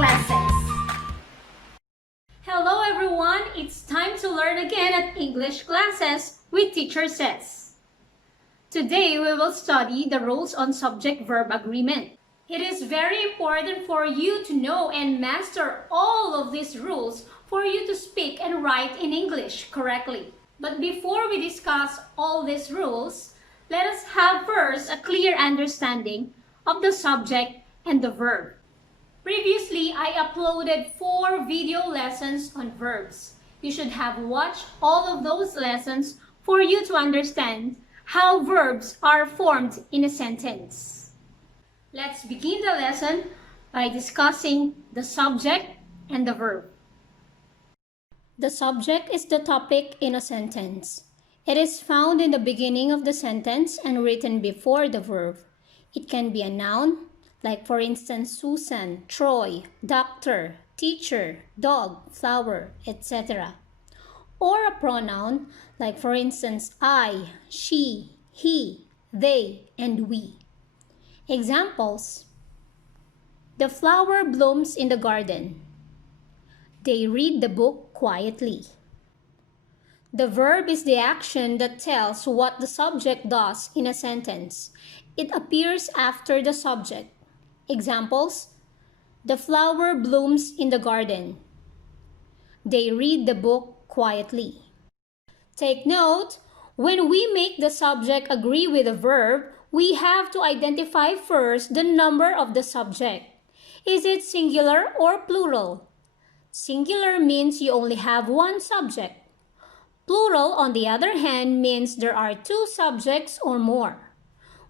classes. Hello everyone, it's time to learn again at English classes with Teacher Says. Today we will study the rules on subject-verb agreement. It is very important for you to know and master all of these rules for you to speak and write in English correctly. But before we discuss all these rules, let us have first a clear understanding of the subject and the verb. Previously, I uploaded 4 video lessons on verbs. You should have watched all of those lessons for you to understand how verbs are formed in a sentence. Let's begin the lesson by discussing the subject and the verb. The subject is the topic in a sentence. It is found in the beginning of the sentence and written before the verb. It can be a noun, like for instance, Susan, Troy, doctor, teacher, dog, flower, etc. Or a pronoun, like for instance, I, she, he, they, and we. Examples: the flower blooms in the garden. They read the book quietly. The verb is the action that tells what the subject does in a sentence. It appears after the subject. Examples: the flower blooms in the garden. They read the book quietly. Take note, when we make the subject agree with the verb, we have to identify first the number of the subject. Is it singular or plural? Singular means you only have one subject. Plural, on the other hand, means there are 2 subjects or more.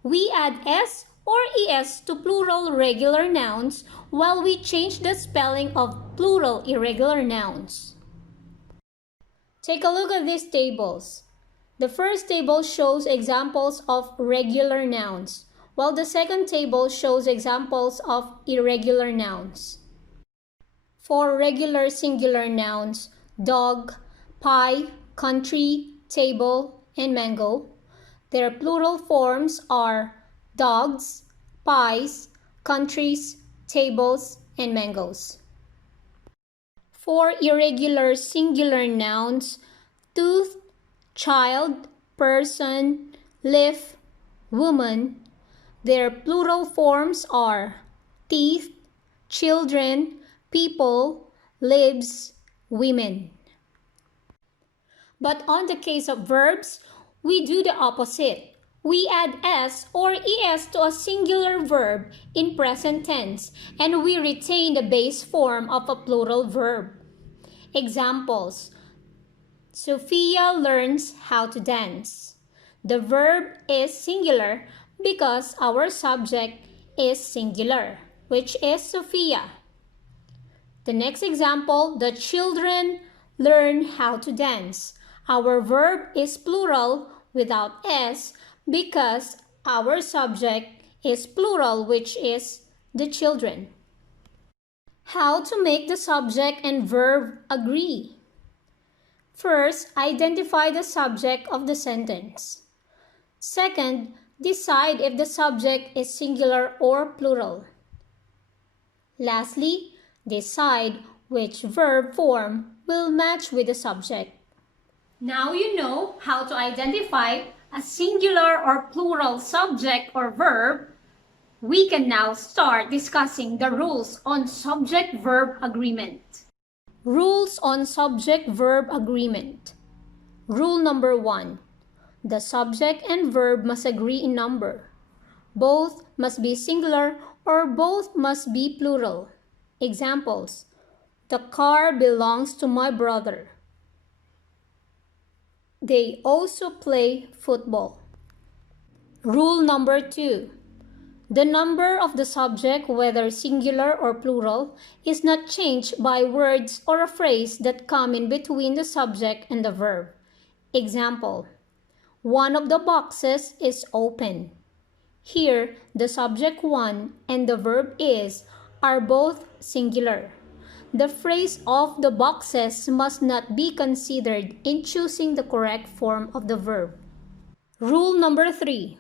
We add S or ES to plural regular nouns while we change the spelling of plural irregular nouns. Take a look at these tables. The first table shows examples of regular nouns, while the second table shows examples of irregular nouns. For regular singular nouns, dog, pie, country, table, and mango, their plural forms are dogs, pies, countries, tables, and mangoes. For irregular singular nouns, tooth, child, person, leaf, woman, their plural forms are teeth, children, people, lives, women. But on the case of verbs, we do the opposite. We add S or ES to a singular verb in present tense, and we retain the base form of a plural verb. Examples: Sophia learns how to dance. The verb is singular because our subject is singular, which is Sophia. The next example, the children learn how to dance. Our verb is plural without S because our subject is plural, which is the children. How to make the subject and verb agree? First, identify the subject of the sentence. Second, decide if the subject is singular or plural. Lastly, decide which verb form will match with the subject. Now you know how to identify a singular or plural subject or verb. We can now start discussing the rules on subject-verb agreement. Rules on subject-verb agreement. Rule number 1. The subject and verb must agree in number. Both must be singular or both must be plural. Examples: the car belongs to my brother. They also play football. Rule number 2. The number of the subject, whether singular or plural, is not changed by words or a phrase that come in between the subject and the verb. Example: one of the boxes is open. Here, the subject one and the verb is are both singular. The phrase "of the boxes" must not be considered in choosing the correct form of the verb. Rule number 3.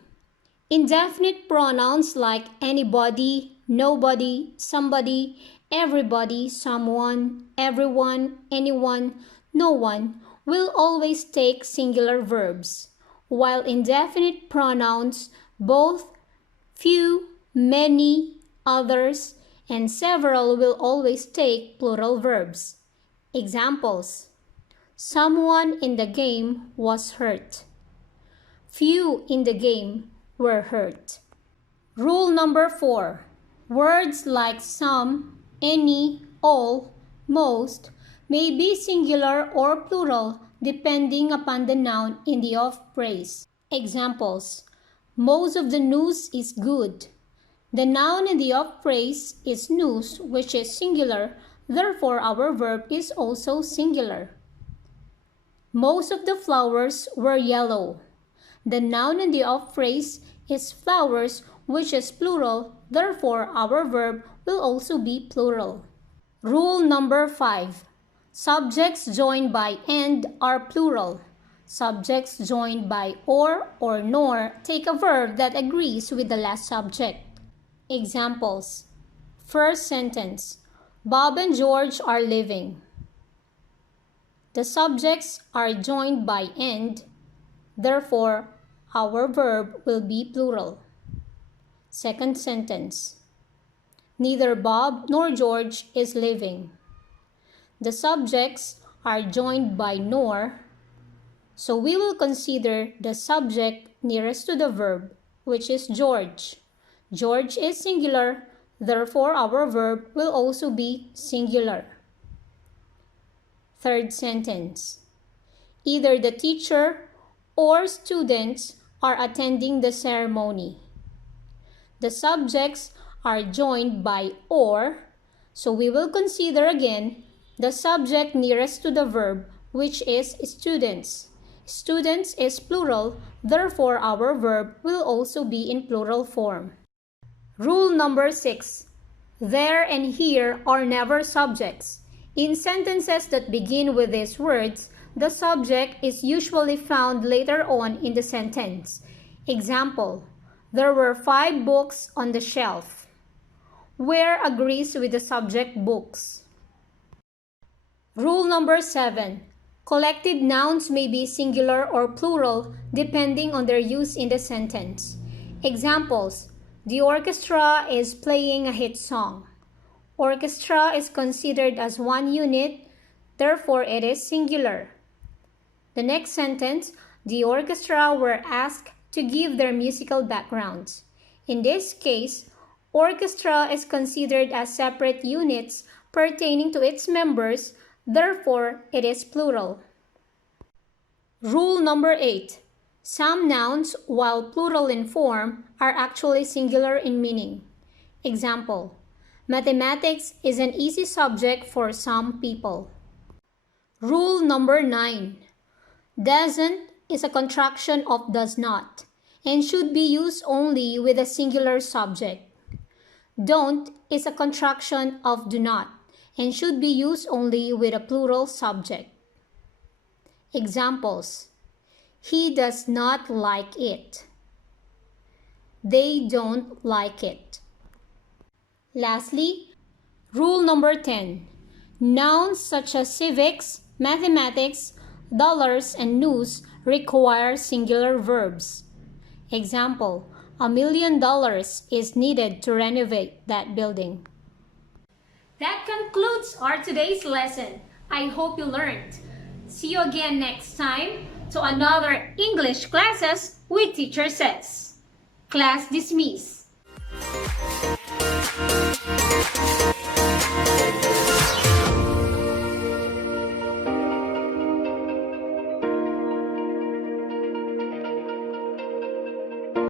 Indefinite pronouns like anybody, nobody, somebody, Everybody, someone, everyone, anyone, no one will always take singular verbs, while indefinite pronouns, both few, many, others, and several will always take plural verbs. Examples: someone in the game was hurt. Few in the game were hurt. Rule number 4. Words like some, any, all, most may be singular or plural depending upon the noun in the off phrase. Examples: most of the news is good. The noun in the off phrase is news, which is singular, therefore our verb is also singular. Most of the flowers were yellow. The noun in the off phrase is flowers, which is plural, therefore our verb will also be plural. Rule number 5. Subjects joined by and are plural. Subjects joined by or nor take a verb that agrees with the last subject. Examples: first sentence, Bob and George are living. The subjects are joined by and, therefore our verb will be plural. Second sentence, neither Bob nor George is living. The subjects are joined by nor, so we will consider the subject nearest to the verb, which is George. George is singular, therefore our verb will also be singular. Third sentence, either the teacher or students are attending the ceremony. The subjects are joined by or, so we will consider again the subject nearest to the verb, which is students. Students is plural, therefore our verb will also be in plural form. Rule number 6. There and here are never subjects. In sentences that begin with these words, the subject is usually found later on in the sentence. Example: there were 5 books on the shelf. Where agrees with the subject books. Rule number 7. Collected nouns may be singular or plural depending on their use in the sentence. Examples: the orchestra is playing a hit song. Orchestra is considered as one unit, therefore it is singular. The next sentence, the orchestra were asked to give their musical backgrounds. In this case, orchestra is considered as separate units pertaining to its members, therefore it is plural. Rule number 8. Some nouns, while plural in form, are actually singular in meaning. Example: mathematics is an easy subject for some people. Rule number 9. Doesn't is a contraction of does not and should be used only with a singular subject. Don't is a contraction of do not and should be used only with a plural subject. Examples: he does not like it. They don't like it. Lastly, rule number 10. Nouns such as civics, mathematics, dollars, and news require singular verbs. Example: $1 million is needed to renovate that building. That concludes our today's lesson. I hope you learned. See you again next time to another English classes with Teacher Says. Class dismissed.